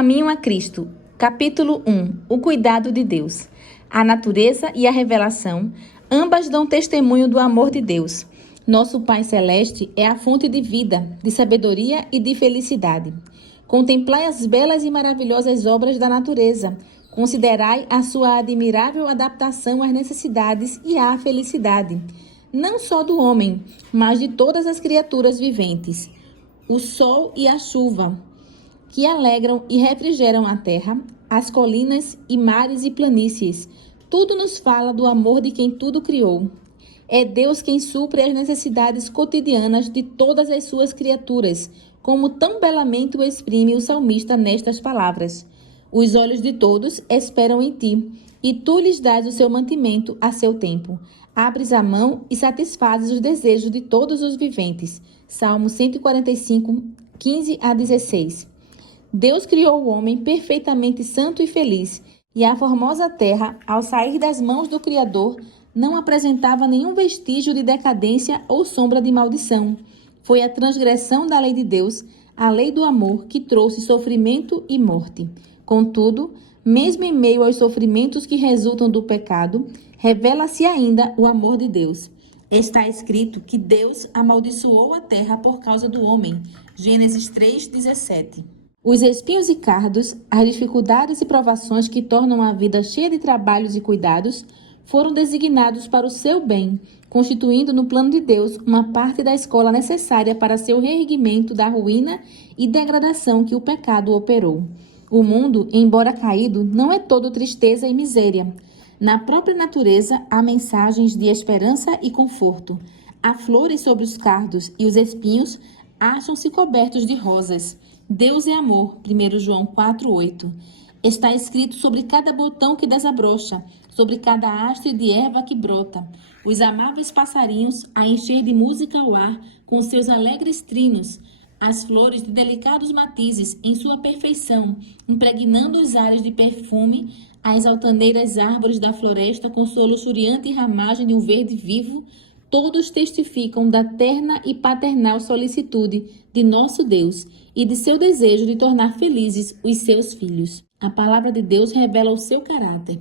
Caminho a Cristo, capítulo 1, o cuidado de Deus. A natureza e a revelação, ambas dão testemunho do amor de Deus. Nosso Pai Celeste é a fonte de vida, de sabedoria e de felicidade. Contemplai as belas e maravilhosas obras da natureza. Considerai a sua admirável adaptação às necessidades e à felicidade, não só do homem, mas de todas as criaturas viventes. O sol e a chuva, que alegram e refrigeram a terra, as colinas e mares e planícies. Tudo nos fala do amor de quem tudo criou. É Deus quem supre as necessidades cotidianas de todas as suas criaturas, como tão belamente o exprime o salmista nestas palavras. Os olhos de todos esperam em ti, e tu lhes dás o seu mantimento a seu tempo. Abres a mão e satisfazes os desejos de todos os viventes. Salmo 145, 15 a 16. Deus criou o homem perfeitamente santo e feliz, e a formosa terra, ao sair das mãos do Criador, não apresentava nenhum vestígio de decadência ou sombra de maldição. Foi a transgressão da lei de Deus, a lei do amor, que trouxe sofrimento e morte. Contudo, mesmo em meio aos sofrimentos que resultam do pecado, revela-se ainda o amor de Deus. Está escrito que Deus amaldiçoou a terra por causa do homem. Gênesis 3:17. Os espinhos e cardos, as dificuldades e provações que tornam a vida cheia de trabalhos e cuidados, foram designados para o seu bem, constituindo no plano de Deus uma parte da escola necessária para seu reerguimento da ruína e degradação que o pecado operou. O mundo, embora caído, não é todo tristeza e miséria. Na própria natureza há mensagens de esperança e conforto. Há flores sobre os cardos e os espinhos acham-se cobertos de rosas. Deus é amor, 1 João 4:8. Está escrito sobre cada botão que desabrocha, sobre cada haste de erva que brota, os amáveis passarinhos a encher de música o ar com seus alegres trinos, as flores de delicados matizes em sua perfeição, impregnando os ares de perfume, as altaneiras árvores da floresta com sua luxuriante ramagem de um verde vivo, todos testificam da terna e paternal solicitude de nosso Deus e de seu desejo de tornar felizes os seus filhos. A palavra de Deus revela o seu caráter.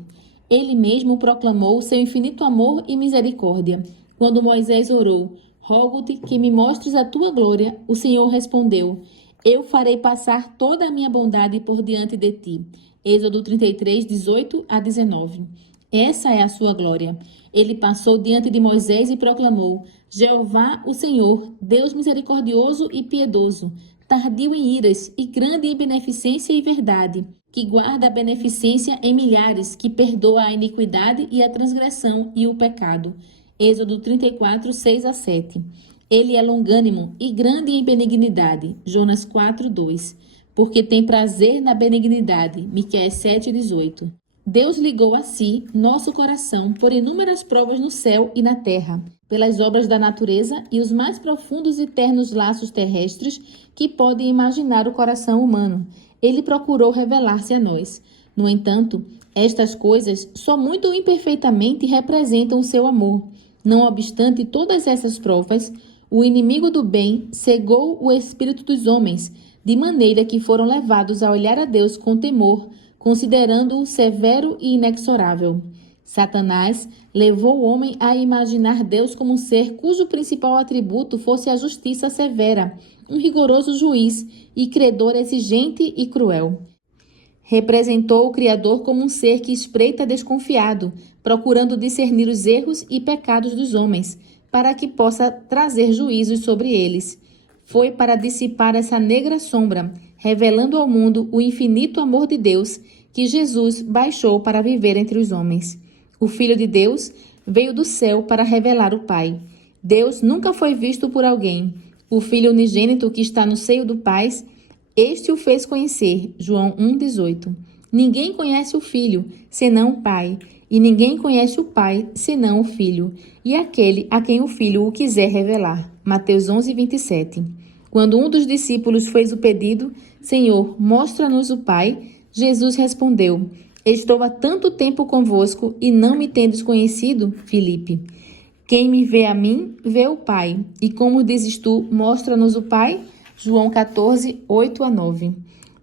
Ele mesmo proclamou seu infinito amor e misericórdia. Quando Moisés orou, rogo-te que me mostres a tua glória, o Senhor respondeu, eu farei passar toda a minha bondade por diante de ti. Êxodo 33, 18 a 19. Essa é a sua glória. Ele passou diante de Moisés e proclamou, Jeová, o Senhor, Deus misericordioso e piedoso, tardio em iras e grande em beneficência e verdade, que guarda a beneficência em milhares, que perdoa a iniquidade e a transgressão e o pecado. Êxodo 34, 6 a 7. Ele é longânimo e grande em benignidade. Jonas 4, 2. Porque tem prazer na benignidade. Miqueias 7, 18. Deus ligou a si nosso coração por inúmeras provas no céu e na terra, pelas obras da natureza e os mais profundos e ternos laços terrestres que podem imaginar o coração humano. Ele procurou revelar-se a nós. No entanto, estas coisas só muito imperfeitamente representam o seu amor. Não obstante todas essas provas, o inimigo do bem cegou o espírito dos homens, de maneira que foram levados a olhar a Deus com temor, considerando-o severo e inexorável. Satanás levou o homem a imaginar Deus como um ser cujo principal atributo fosse a justiça severa, um rigoroso juiz e credor exigente e cruel. Representou o Criador como um ser que espreita desconfiado, procurando discernir os erros e pecados dos homens, para que possa trazer juízos sobre eles. Foi para dissipar essa negra sombra, revelando ao mundo o infinito amor de Deus, que Jesus baixou para viver entre os homens. O Filho de Deus veio do céu para revelar o Pai. Deus nunca foi visto por alguém. O Filho unigênito que está no seio do Pai, este o fez conhecer. João 1,18. Ninguém conhece o Filho, senão o Pai, e ninguém conhece o Pai, senão o Filho, e aquele a quem o Filho o quiser revelar. Mateus 11:27. Quando um dos discípulos fez o pedido, Senhor, mostra-nos o Pai, Jesus respondeu, estou há tanto tempo convosco e não me tendes conhecido, Filipe. Quem me vê a mim, vê o Pai. E como dizes tu, mostra-nos o Pai? João 14, 8 a 9.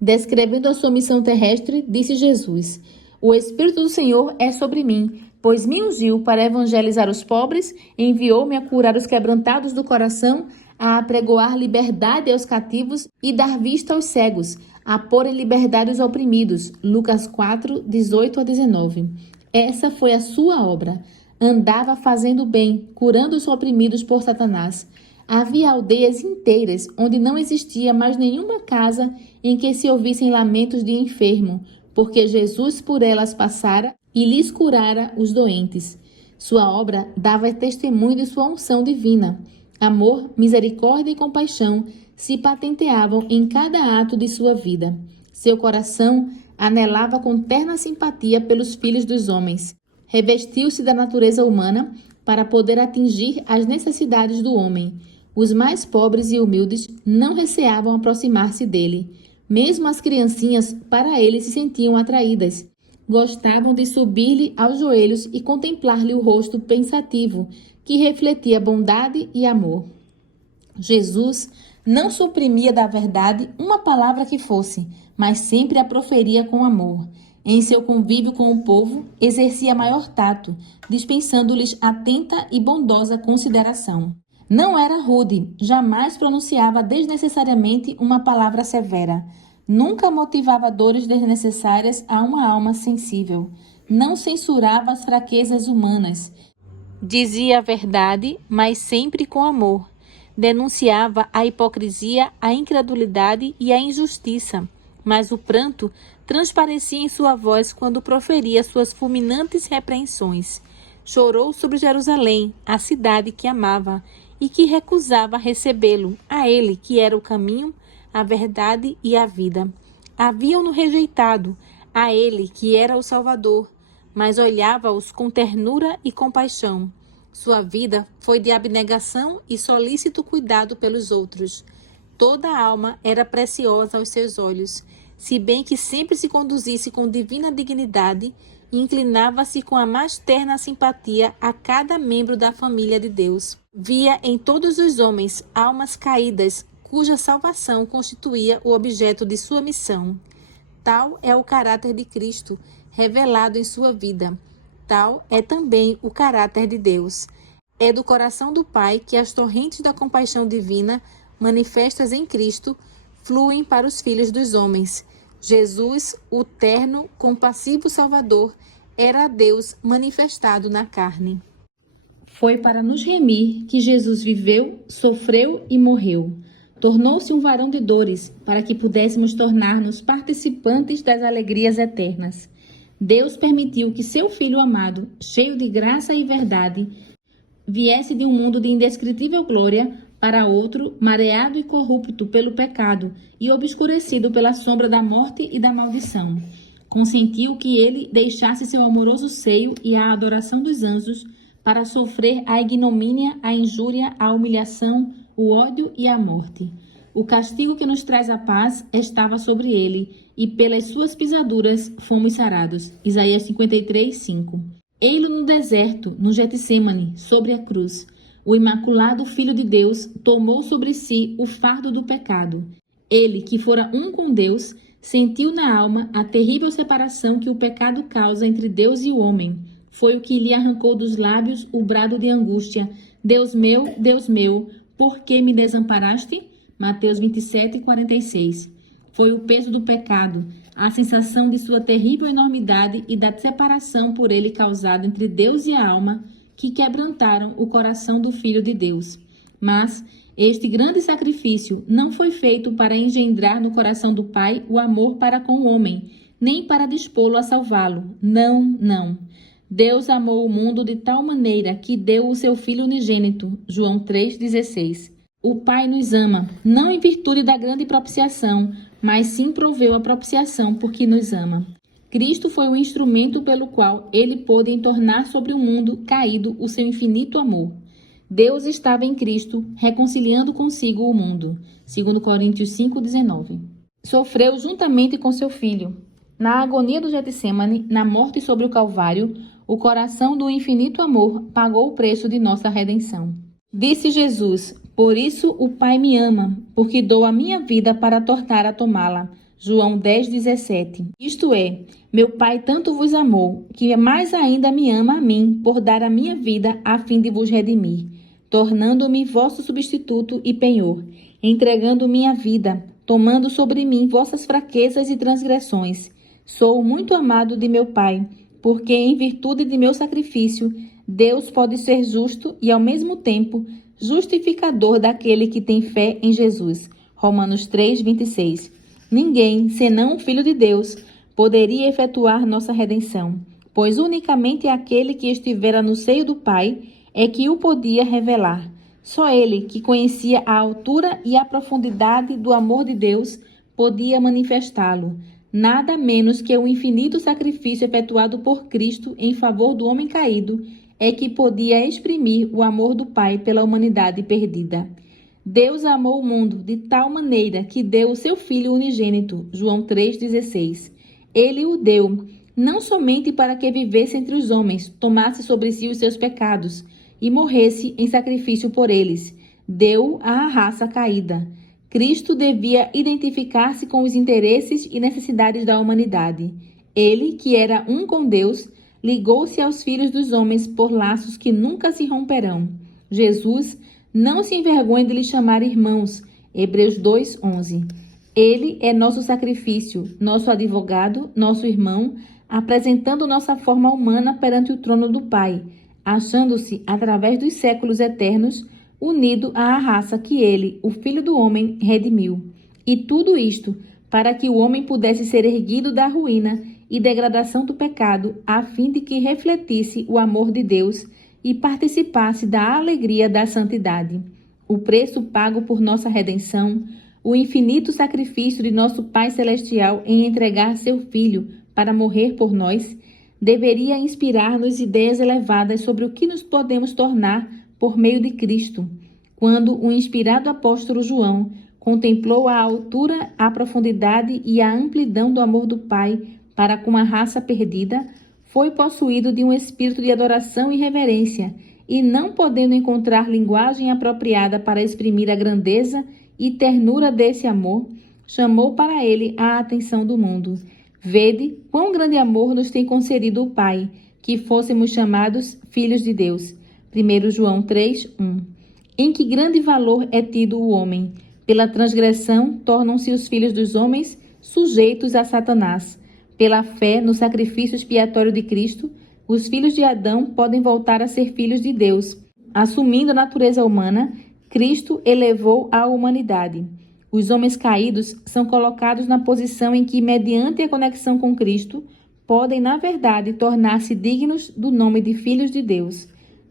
Descrevendo a sua missão terrestre, disse Jesus: O Espírito do Senhor é sobre mim, pois me ungiu para evangelizar os pobres, enviou-me a curar os quebrantados do coração, a apregoar liberdade aos cativos e dar vista aos cegos, a pôr em liberdade os oprimidos. Lucas 4, 18 a 19. Essa foi a sua obra. Andava fazendo bem, curando os oprimidos por Satanás. Havia aldeias inteiras onde não existia mais nenhuma casa em que se ouvissem lamentos de enfermo, porque Jesus por elas passara e lhes curara os doentes. Sua obra dava testemunho de sua unção divina. Amor, misericórdia e compaixão se patenteavam em cada ato de sua vida. Seu coração anelava com terna simpatia pelos filhos dos homens. Revestiu-se da natureza humana para poder atingir as necessidades do homem. Os mais pobres e humildes não receavam aproximar-se dele. Mesmo as criancinhas, para ele, se sentiam atraídas. Gostavam de subir-lhe aos joelhos e contemplar-lhe o rosto pensativo, que refletia bondade e amor. Jesus não suprimia da verdade uma palavra que fosse, mas sempre a proferia com amor. Em seu convívio com o povo, exercia maior tato, dispensando-lhes atenta e bondosa consideração. Não era rude, jamais pronunciava desnecessariamente uma palavra severa. Nunca motivava dores desnecessárias a uma alma sensível. Não censurava as fraquezas humanas. Dizia a verdade, mas sempre com amor. Denunciava a hipocrisia, a incredulidade e a injustiça. Mas o pranto transparecia em sua voz quando proferia suas fulminantes repreensões. Chorou sobre Jerusalém, a cidade que amava, e que recusava recebê-lo, a ele que era o caminho, a verdade e a vida. Haviam-no rejeitado, a ele que era o Salvador, mas olhava-os com ternura e compaixão. Sua vida foi de abnegação e solícito cuidado pelos outros. Toda a alma era preciosa aos seus olhos, se bem que sempre se conduzisse com divina dignidade, inclinava-se com a mais terna simpatia a cada membro da família de Deus. Via em todos os homens almas caídas, cuja salvação constituía o objeto de sua missão. Tal é o caráter de Cristo, revelado em sua vida. Tal é também o caráter de Deus. É do coração do Pai que as torrentes da compaixão divina, manifestas em Cristo, fluem para os filhos dos homens. Jesus, o terno, compassivo Salvador, era Deus manifestado na carne. Foi para nos remir que Jesus viveu, sofreu e morreu. Tornou-se um varão de dores, para que pudéssemos tornar-nos participantes das alegrias eternas. Deus permitiu que seu Filho amado, cheio de graça e verdade, viesse de um mundo de indescritível glória para outro, mareado e corrupto pelo pecado e obscurecido pela sombra da morte e da maldição. Consentiu que ele deixasse seu amoroso seio e a adoração dos anjos para sofrer a ignomínia, a injúria, a humilhação, o ódio e a morte. O castigo que nos traz a paz estava sobre ele, e pelas suas pisaduras fomos sarados. Isaías 53, 5. Ei-lo no deserto, no Getsêmani, sobre a cruz. O imaculado Filho de Deus tomou sobre si o fardo do pecado. Ele, que fora um com Deus, sentiu na alma a terrível separação que o pecado causa entre Deus e o homem. Foi o que lhe arrancou dos lábios o brado de angústia: Deus meu, por que me desamparaste? Mateus 27, 46. Foi o peso do pecado, a sensação de sua terrível enormidade e da separação por ele causada entre Deus e a alma, que quebrantaram o coração do Filho de Deus. Mas este grande sacrifício não foi feito para engendrar no coração do Pai o amor para com o homem, nem para dispô-lo a salvá-lo. Não, não. Deus amou o mundo de tal maneira que deu o seu Filho unigênito. João 3,16. O Pai nos ama, não em virtude da grande propiciação, mas sim proveu a propiciação porque nos ama. Cristo foi o instrumento pelo qual ele pôde entornar sobre o mundo caído o seu infinito amor. Deus estava em Cristo, reconciliando consigo o mundo. 2 Coríntios 5,19. Sofreu juntamente com seu Filho. Na agonia do Getsêmani, na morte sobre o Calvário, o coração do infinito amor pagou o preço de nossa redenção. Disse Jesus: por isso o Pai me ama, porque dou a minha vida para tornar a tomá-la. João 10:17. Isto é, meu Pai tanto vos amou, que mais ainda me ama a mim, por dar a minha vida a fim de vos redimir, tornando-me vosso substituto e penhor, entregando minha vida, tomando sobre mim vossas fraquezas e transgressões. Sou muito amado de meu Pai, porque em virtude de meu sacrifício, Deus pode ser justo e ao mesmo tempo justificador daquele que tem fé em Jesus. Romanos 3:26. Ninguém, senão o Filho de Deus, poderia efetuar nossa redenção, pois unicamente aquele que estivera no seio do Pai é que o podia revelar. Só ele, que conhecia a altura e a profundidade do amor de Deus, podia manifestá-lo. Nada menos que o infinito sacrifício efetuado por Cristo em favor do homem caído é que podia exprimir o amor do Pai pela humanidade perdida. Deus amou o mundo de tal maneira que deu o seu Filho unigênito, João 3,16. Ele o deu, não somente para que vivesse entre os homens, tomasse sobre si os seus pecados e morresse em sacrifício por eles. Deu à raça caída. Cristo devia identificar-se com os interesses e necessidades da humanidade. Ele, que era um com Deus, ligou-se aos filhos dos homens por laços que nunca se romperão. Jesus não se envergonhe de lhe chamar irmãos. Hebreus 2:11. Ele é nosso sacrifício, nosso advogado, nosso irmão, apresentando nossa forma humana perante o trono do Pai, achando-se, através dos séculos eternos, unido à raça que ele, o Filho do Homem, redimiu. E tudo isto para que o homem pudesse ser erguido da ruína e degradação do pecado, a fim de que refletisse o amor de Deus e participasse da alegria da santidade. O preço pago por nossa redenção, o infinito sacrifício de nosso Pai Celestial em entregar seu Filho para morrer por nós, deveria inspirar-nos ideias elevadas sobre o que nos podemos tornar por meio de Cristo. Quando o inspirado apóstolo João contemplou a altura, a profundidade e a amplidão do amor do Pai para com a raça perdida, foi possuído de um espírito de adoração e reverência, e não podendo encontrar linguagem apropriada para exprimir a grandeza e ternura desse amor, chamou para ele a atenção do mundo. Vede quão grande amor nos tem concedido o Pai, que fôssemos chamados filhos de Deus. 1 João 3:1. Em que grande valor é tido o homem? Pela transgressão tornam-se os filhos dos homens sujeitos a Satanás. Pela fé no sacrifício expiatório de Cristo, os filhos de Adão podem voltar a ser filhos de Deus. Assumindo a natureza humana, Cristo elevou a humanidade. Os homens caídos são colocados na posição em que, mediante a conexão com Cristo, podem, na verdade, tornar-se dignos do nome de filhos de Deus.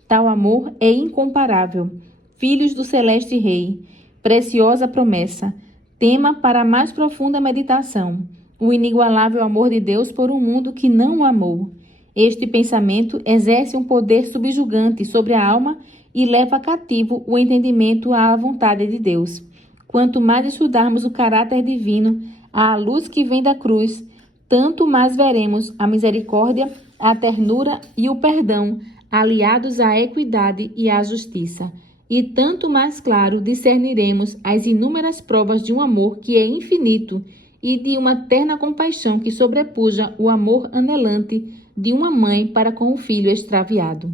Tal amor é incomparável. Filhos do Celeste Rei. Preciosa promessa. Tema para a mais profunda meditação. O inigualável amor de Deus por um mundo que não o amou. Este pensamento exerce um poder subjugante sobre a alma e leva cativo o entendimento à vontade de Deus. Quanto mais estudarmos o caráter divino, à luz que vem da cruz, tanto mais veremos a misericórdia, a ternura e o perdão aliados à equidade e à justiça. E tanto mais claro discerniremos as inúmeras provas de um amor que é infinito e de uma terna compaixão que sobrepuja o amor anelante de uma mãe para com o filho extraviado.